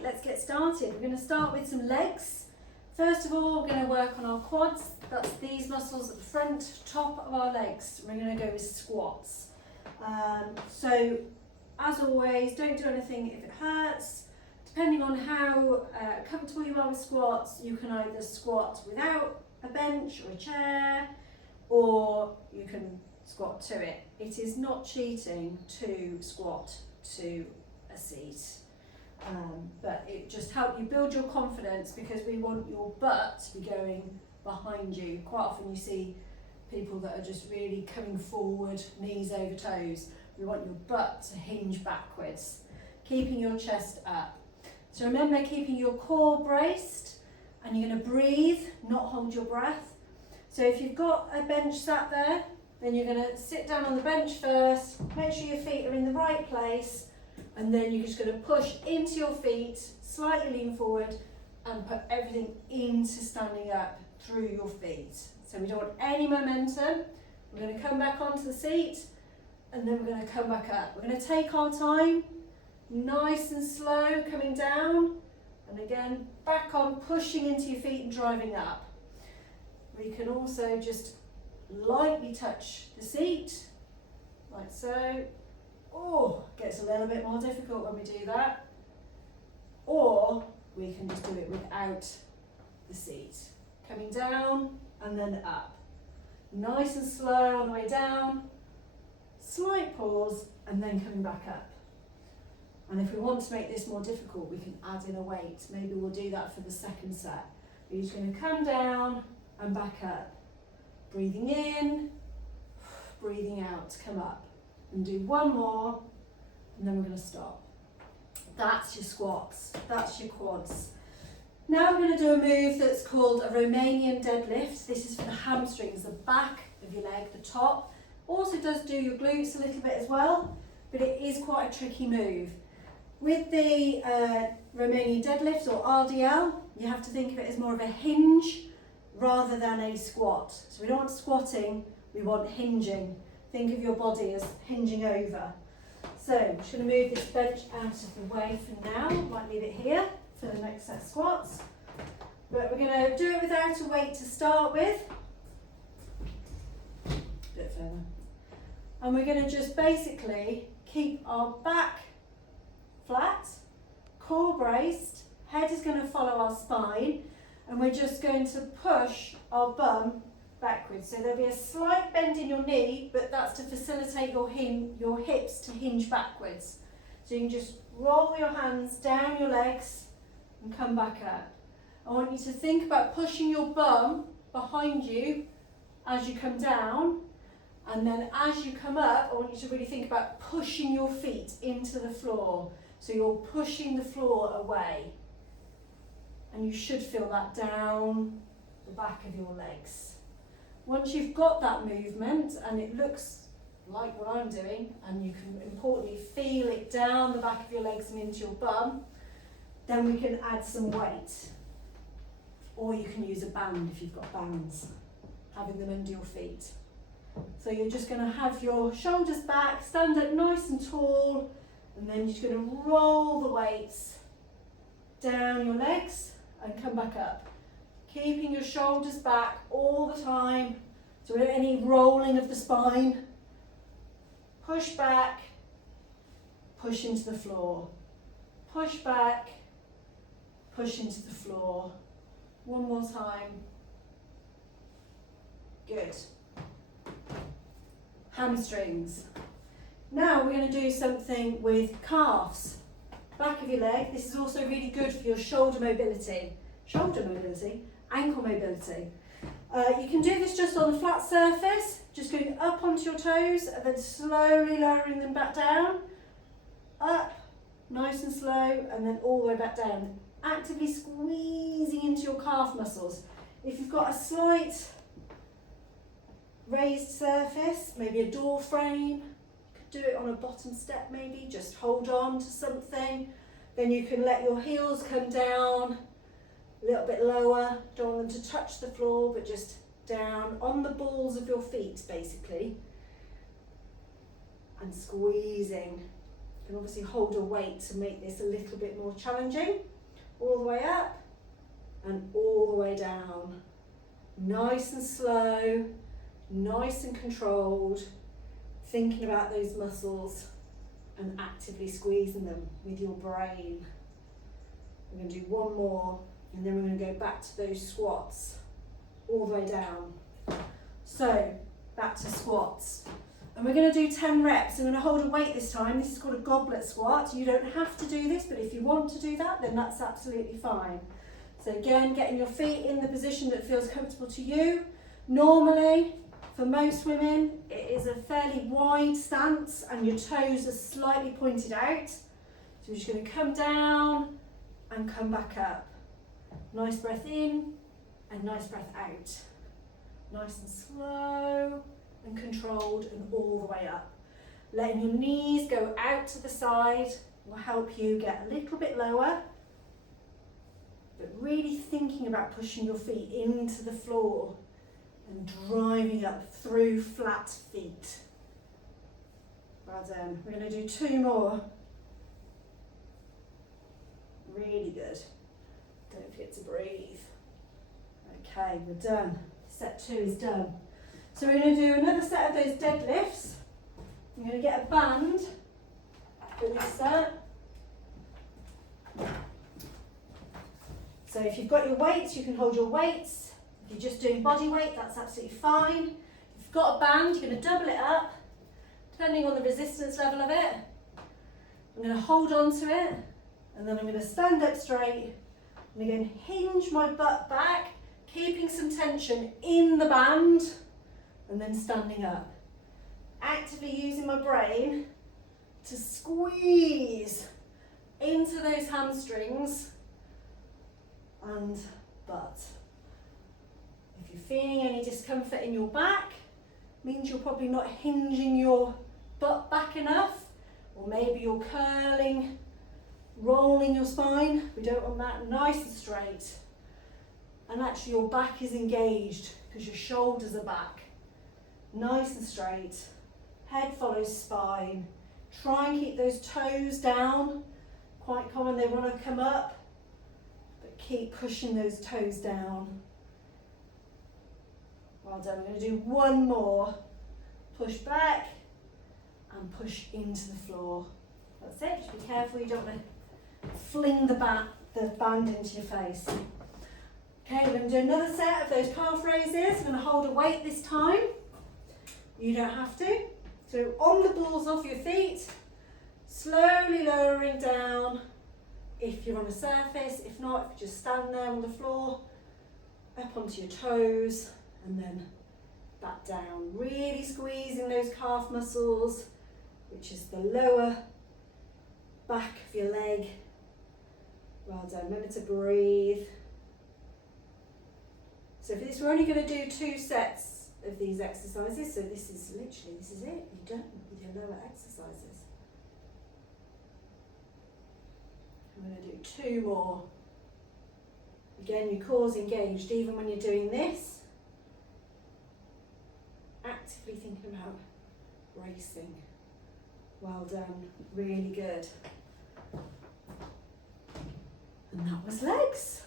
Right, let's get started. We're going to start with some legs. First of all, we're going to work on our quads. That's these muscles at the front, top of our legs. We're going to go with squats. So, as always, don't do anything if it hurts. Depending on how comfortable you are with squats, you can either squat without a bench or a chair, or you can squat to it. It is not cheating to squat to a seat. But it just helps you build your confidence, because we want your butt to be going behind you. Quite often you see people that are just really coming forward, knees over toes. We want your butt to hinge backwards, keeping your chest up. So remember, keeping your core braced, and you're going to breathe, not hold your breath. So if you've got a bench sat there, then you're going to sit down on the bench first, make sure your feet are in the right place, and then you're just going to push into your feet, slightly lean forward, and put everything into standing up through your feet. So we don't want any momentum. We're going to come back onto the seat, and then we're going to come back up. We're going to take our time, nice and slow, coming down, and again, back on, pushing into your feet and driving up. We can also just lightly touch the seat, like so. Oh, gets a little bit more difficult when we do that. Or we can just do it without the seat. Coming down and then up. Nice and slow on the way down. Slight pause and then coming back up. And if we want to make this more difficult, we can add in a weight. Maybe we'll do that for the second set. We're just going to come down and back up. Breathing in, breathing out, come up. And do one more, and then we're going to stop. That's your squats, that's your quads. Now we're going to do a move that's called a Romanian deadlift. This is for the hamstrings, the back of your leg, the top. Also does do your glutes a little bit as well, but it is quite a tricky move. With the Romanian deadlift, or RDL, you have to think of it as more of a hinge rather than a squat. So we don't want squatting, we want hinging. Think of your body as hinging over. So I'm just going to move this bench out of the way for now. Might leave it here for the next set of squats. But we're going to do it without a weight to start with. A bit further. And we're going to just basically keep our back flat, core braced, head is going to follow our spine, and we're just going to push our bum backwards. So there'll be a slight bend in your knee, but that's to facilitate your hips to hinge backwards. So you can just roll your hands down your legs and come back up. I want you to think about pushing your bum behind you as you come down, and then as you come up, I want you to really think about pushing your feet into the floor. So you're pushing the floor away, and you should feel that down the back of your legs. Once you've got that movement and it looks like what I'm doing, and you can importantly feel it down the back of your legs and into your bum, then we can add some weight. Or you can use a band if you've got bands, having them under your feet. So you're just going to have your shoulders back, stand up nice and tall, and then you're just going to roll the weights down your legs and come back up. Keeping your shoulders back all the time, so without any rolling of the spine. Push back, push into the floor. Push back, push into the floor. One more time. Good. Hamstrings. Now we're going to do something with calves. Back of your leg. This is also really good for your shoulder mobility. Ankle mobility. You can do this just on a flat surface, just going up onto your toes and then slowly lowering them back down. Up, nice and slow, and then all the way back down. Actively squeezing into your calf muscles. If you've got a slight raised surface, maybe a door frame, you could do it on a bottom step maybe, just hold on to something. Then you can let your heels come down a little bit lower, don't want them to touch the floor, but just down on the balls of your feet basically, and squeezing. can obviously hold a weight to make this a little bit more challenging. All the way up and all the way down. Nice and slow, nice and controlled, thinking about those muscles and actively squeezing them with your brain. We're going to do one more and then we're going to go back to those squats all the way down. So back to squats. And we're going to do 10 reps. I'm going to hold a weight this time. This is called a goblet squat. You don't have to do this, but if you want to do that, then that's absolutely fine. So again, getting your feet in the position that feels comfortable to you. Normally, for most women, it is a fairly wide stance and your toes are slightly pointed out. So we're just going to come down and come back up. Nice breath in and nice breath out. Nice and slow and controlled and all the way up. Letting your knees go out to the side will help you get a little bit lower, but really thinking about pushing your feet into the floor and driving up through flat feet. Well done. We're going to do 2 more. Really good. Don't forget to breathe. Okay, we're done. Set 2 is done. So we're going to do another set of those deadlifts. I'm going to get a band for this set. So if you've got your weights, you can hold your weights. If you're just doing body weight, that's absolutely fine. If you've got a band, you're going to double it up, depending on the resistance level of it. I'm going to hold on to it, and then I'm going to stand up straight. I'm going to hinge my butt back, keeping some tension in the band, and then standing up. Actively using my brain to squeeze into those hamstrings and butt. If you're feeling any discomfort in your back, means you're probably not hinging your butt back enough, or maybe you're curling, rolling your spine. We don't want that. Nice and straight. And actually your back is engaged because your shoulders are back. Nice and straight. Head follows spine. Try and keep those toes down. Quite common, they want to come up, but keep pushing those toes down. Well done. We're going to do 1 more. Push back and push into the floor. That's it. Just be careful you don't want to fling the band into your face. Okay, we're going to do another set of those calf raises. I'm going to hold a weight this time. You don't have to. So on the balls of your feet, slowly lowering down if you're on a surface. If not, if you just stand there on the floor, up onto your toes and then back down. Really squeezing those calf muscles, which is the lower back of your leg. Well done. Remember to breathe. So for this, we're only going to do 2 sets of these exercises. So this is it. You're done with your lower exercises. I'm going to do 2 more. Again, your core's engaged even when you're doing this. Actively thinking about bracing. Well done. Really good. And that was legs.